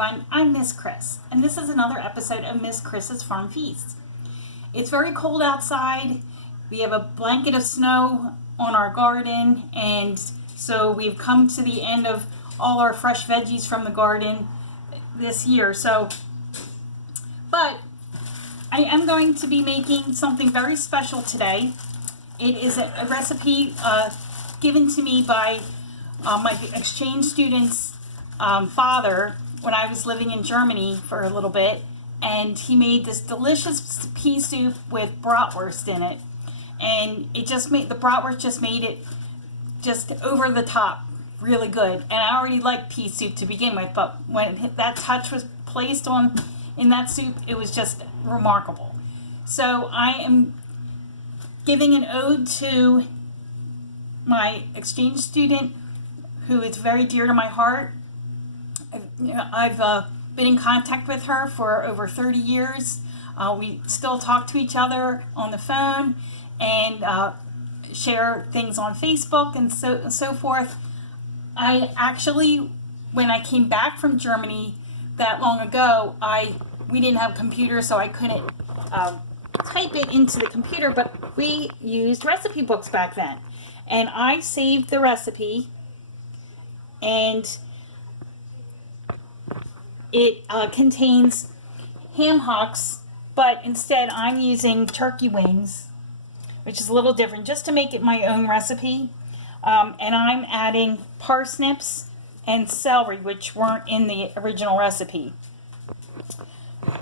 everyone, I'm Miss Chris, and this is another episode of Miss Chris's Farm Feast. It's very cold outside. We have a blanket of snow on our garden, and so we've come to the end of all our fresh veggies from the garden this year. But I am going to be making something very special today. It is a recipe given to me by my exchange student's father when I was living in Germany for a little bit, and he made this delicious pea soup with bratwurst in it, and the bratwurst just made it just over the top really good. And I already like pea soup to begin with, but when that touch was placed in that soup, it was just remarkable. So I am giving an ode to my exchange student, who is very dear to my heart. I've been in contact with her for over 30 years. We still talk to each other on the phone and share things on Facebook and so forth. I actually, when I came back from Germany that long ago, we didn't have computers, so I couldn't type it into the computer, but we used recipe books back then. And I saved the recipe, and it contains ham hocks, but instead I'm using turkey wings, which is a little different, just to make it my own recipe. And I'm adding parsnips and celery, which weren't in the original recipe.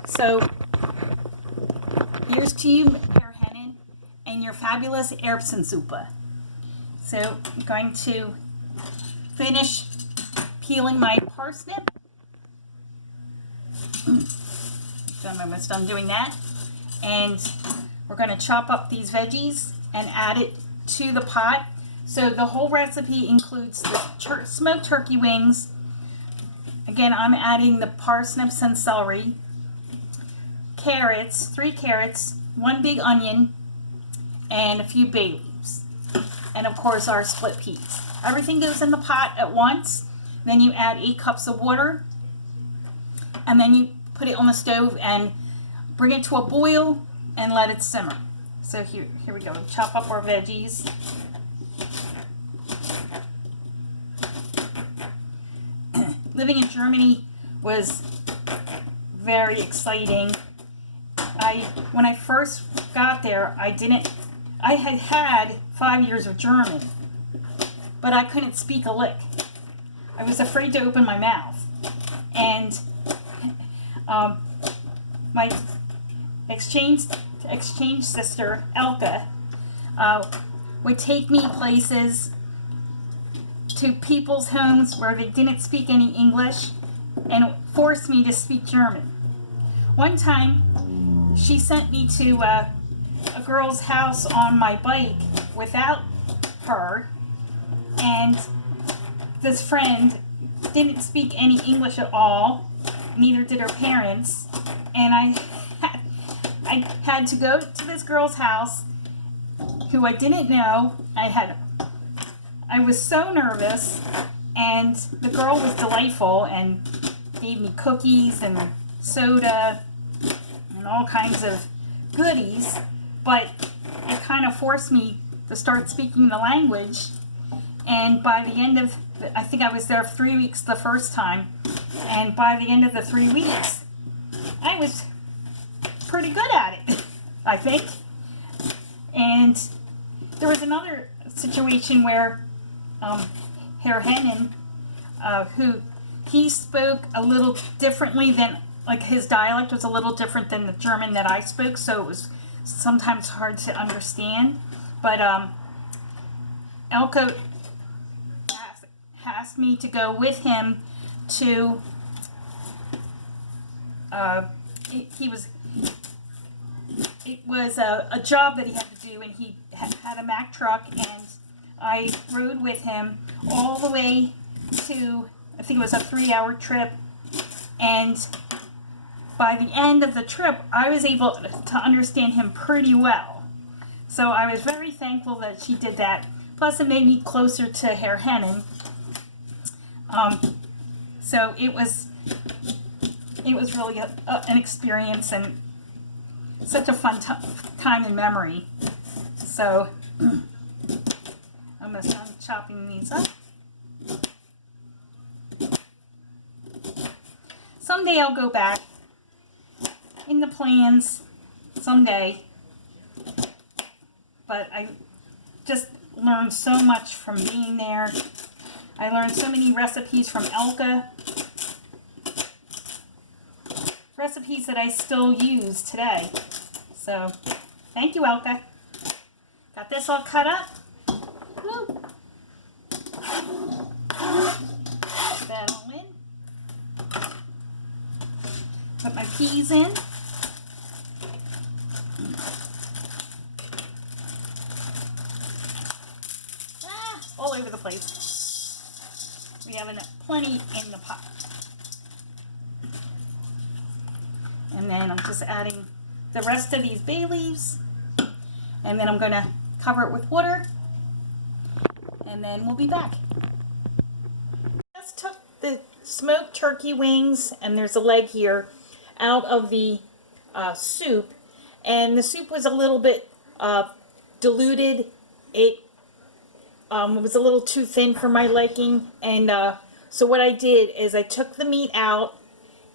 So here's to you, Herr Hennen, and your fabulous Erbsensuppe. So I'm going to finish peeling my parsnip. So I'm almost done doing that. And we're going to chop up these veggies and add it to the pot. So the whole recipe includes the smoked turkey wings. Again, I'm adding the parsnips and celery, carrots, 3 carrots, 1 big onion, and a few bay leaves. And of course our split peas. Everything goes in the pot at once. Then you add 8 cups of water, and then you put it on the stove and bring it to a boil and let it simmer. So here we go. Chop up our veggies. Living in Germany was very exciting. When I first got there, I had 5 years of German, but I couldn't speak a lick. I was afraid to open my mouth. And my exchange sister, Elke, would take me places, to people's homes where they didn't speak any English, and forced me to speak German. One time, she sent me to a girl's house on my bike without her, and this friend didn't speak any English at all, neither did her parents, and I had to go to this girl's house who I didn't know. I was so nervous, and the girl was delightful and gave me cookies and soda and all kinds of goodies, but it kind of forced me to start speaking the language. And by the end of, I think I was there 3 weeks the first time, and by the end of the 3 weeks, I was pretty good at it, I think. And there was another situation where Herr Hennen, he spoke a little differently than, like his dialect was a little different than the German that I spoke, so it was sometimes hard to understand. But Elko asked me to go with him to, it was a job that he had to do, and he had a Mack truck, and I rode with him all the way to, I think it was a 3-hour trip, and by the end of the trip, I was able to understand him pretty well. So I was very thankful that she did that. Plus, it made me closer to Herr Hennen. So it was it was really an experience and such a fun time in memory. So I'm going to start chopping these up. Someday I'll go back. In the plans, someday. But I just learned so much from being there. I learned so many recipes from Elka. Recipes that I still use today. So, thank you, Elka. Got this all cut up. Woo. Put that all in. Put my peas in. All over the place. We have plenty in the pot. And then I'm just adding the rest of these bay leaves. And then I'm going to cover it with water. And then we'll be back. Just took the smoked turkey wings, and there's a leg here, out of the soup. And the soup was a little bit diluted. It was a little too thin for my liking, and so what I did is I took the meat out,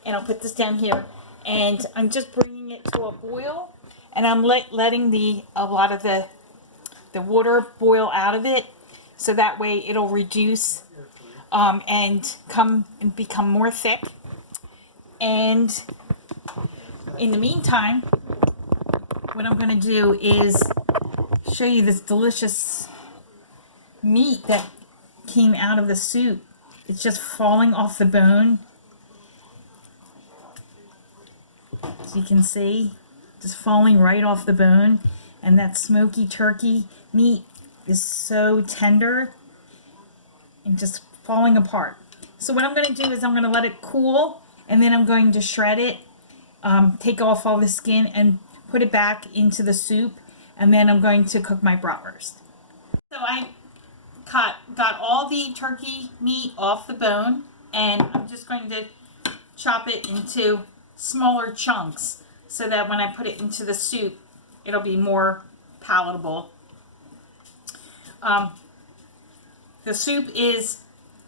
and I'll put this down here, and I'm just bringing it to a boil, and I'm letting a lot of the water boil out of it, so that way it'll reduce and become more thick. And in the meantime, what I'm going to do is show you this delicious meat that came out of the soup. It's just falling off the bone. As you can see, just falling right off the bone. And that smoky turkey meat is so tender and just falling apart. So what I'm going to do is I'm going to let it cool, and then I'm going to shred it, take off all the skin and put it back into the soup, and then I'm going to cook my bratwurst. So I got all the turkey meat off the bone, and I'm just going to chop it into smaller chunks so that when I put it into the soup, it'll be more palatable. The soup is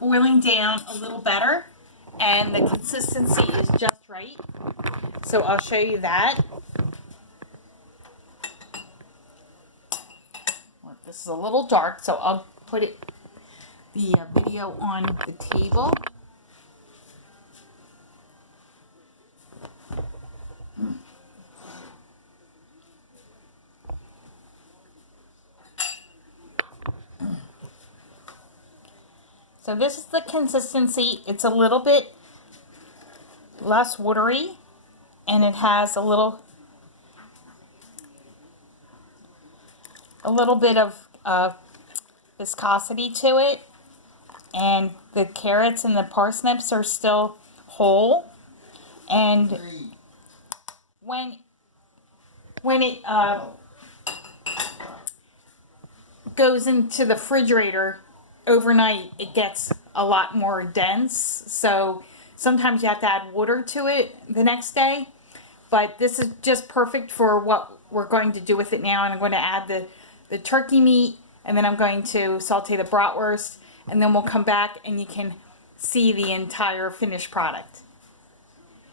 boiling down a little better, and the consistency is just right. So I'll show you that. This is a little dark, so I'll put the video on the table. So this is the consistency. It's a little bit less watery, and it has a little bit of viscosity to it, and the carrots and the parsnips are still whole. And when it goes into the refrigerator overnight, it gets a lot more dense, so sometimes you have to add water to it the next day. But this is just perfect for what we're going to do with it now. And I'm going to add the turkey meat, and then I'm going to saute the bratwurst, and then we'll come back and you can see the entire finished product.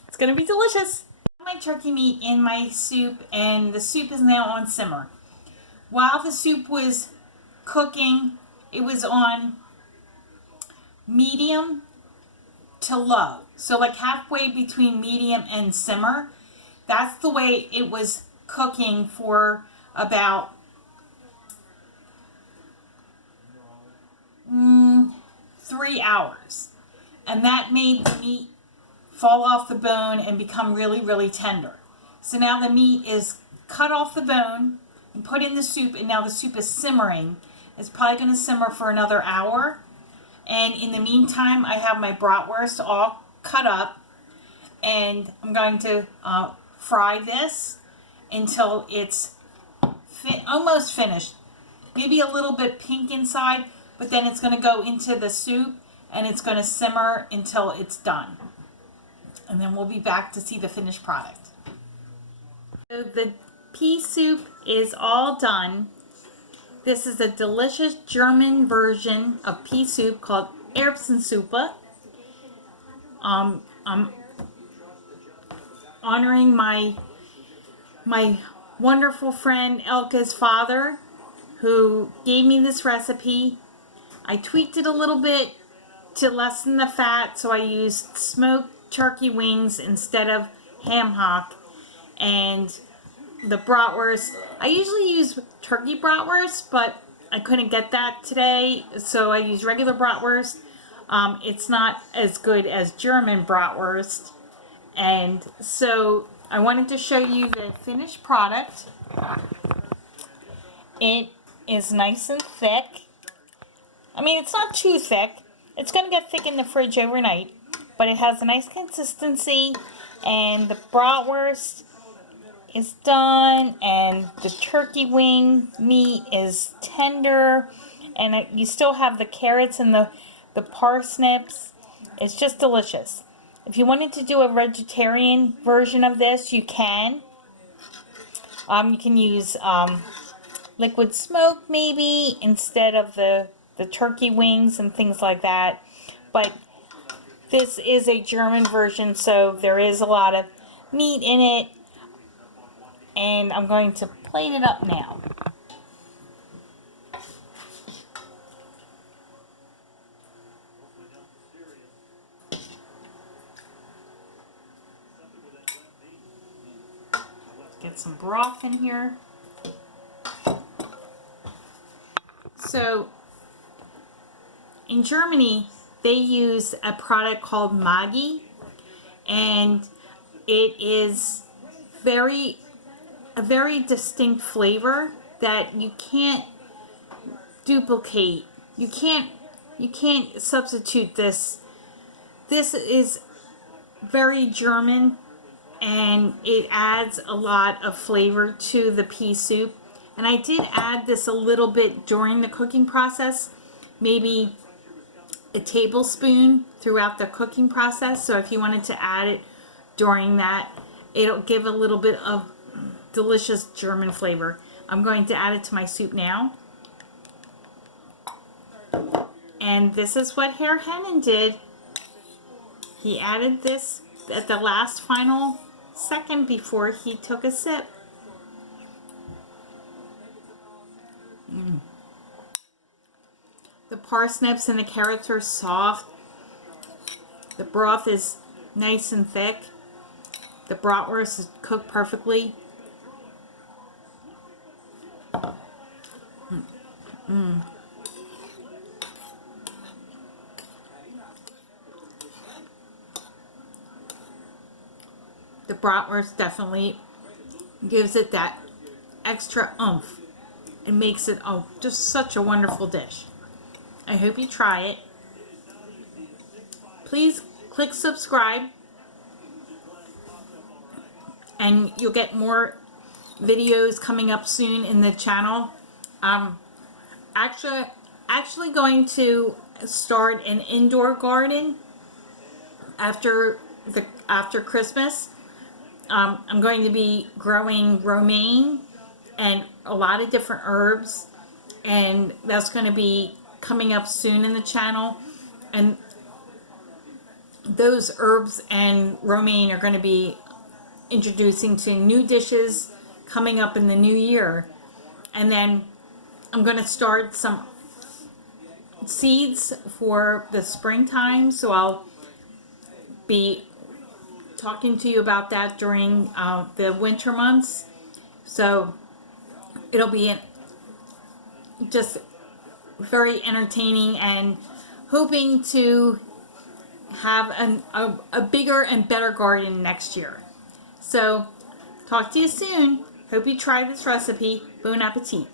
It's going to be delicious. My turkey meat in my soup, and the soup is now on simmer. While the soup was cooking, it was on medium to low. So like halfway between medium and simmer. That's the way it was cooking for about 3 hours. And that made the meat fall off the bone and become really, really tender. So now the meat is cut off the bone and put in the soup, and now the soup is simmering. It's probably going to simmer for another hour. And in the meantime, I have my bratwurst all cut up, and I'm going to fry this until it's almost finished. Maybe a little bit pink inside, but then it's going to go into the soup and it's going to simmer until it's done. and then we'll be back to see the finished product. So the pea soup is all done. This is a delicious German version of pea soup called Erbsensuppe. I'm honoring my wonderful friend Elke's father, who gave me this recipe. I tweaked it a little bit to lessen the fat, so I used smoked turkey wings instead of ham hock. And the bratwurst, I usually use turkey bratwurst, but I couldn't get that today, so I used regular bratwurst. It's not as good as German bratwurst. And so I wanted to show you the finished product. It is nice and thick. I mean, it's not too thick. It's going to get thick in the fridge overnight, but it has a nice consistency, and the bratwurst is done, and the turkey wing meat is tender, and you still have the carrots and the parsnips. It's just delicious. If you wanted to do a vegetarian version of this, you can. You can use liquid smoke maybe instead of the turkey wings and things like that. But this is a German version, so there is a lot of meat in it. And I'm going to plate it up now. Get some broth in here. So, in Germany, they use a product called Maggi, and it is a very distinct flavor that you can't duplicate. You can't substitute this. This is very German, and it adds a lot of flavor to the pea soup. And I did add this a little bit during the cooking process, maybe a tablespoon throughout the cooking process. So if you wanted to add it during that, it'll give a little bit of delicious German flavor. I'm going to add it to my soup now. And this is what Herr Hennen did. He added this at the last final second before he took a sip. The parsnips and the carrots are soft. The broth is nice and thick. The bratwurst is cooked perfectly. The bratwurst definitely gives it that extra oomph and makes it just such a wonderful dish. I hope you try it. Please click subscribe, and you'll get more videos coming up soon in the channel. Actually going to start an indoor garden after Christmas. I'm going to be growing romaine and a lot of different herbs, and that's going to be coming up soon in the channel. And those herbs and romaine are going to be introducing to new dishes coming up in the new year. And then I'm going to start some seeds for the springtime, so I'll be talking to you about that during the winter months. So it'll be just very entertaining, and hoping to have a bigger and better garden next year. So talk to you soon. Hope you try this recipe. Bon appetit.